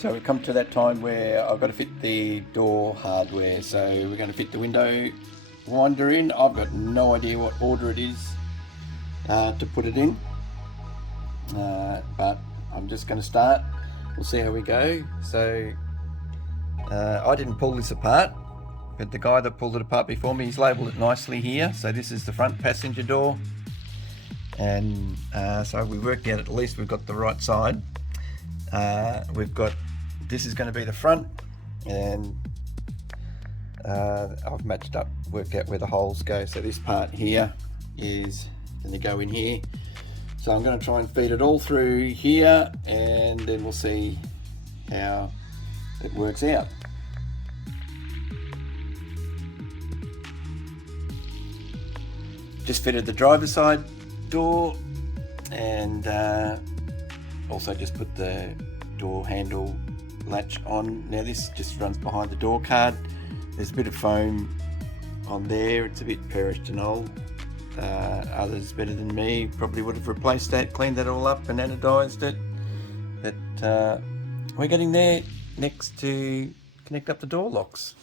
So we come to that time where I've got to fit the door hardware. So we're going to fit the window winder in. I've got no idea what order it is to put it in, but I'm just going to start. We'll see how we go. So I didn't pull this apart, but the guy that pulled it apart before me, he's labelled it nicely here. So this is the front passenger door, and so we worked out at least we've got the right side. We've got, this is going to be the front, and I've matched up, worked out where the holes go. So this part here is going to go in here. So I'm going to try and feed it all through here, and then we'll see how it works out. Just fitted the driver's side door, and also just put the door handle latch on. Now this just runs behind the door card. There's a bit of foam on there, it's a bit perished and old. Others better than me probably would have replaced that, cleaned that all up and anodized it, but we're getting there next to connect up the door locks.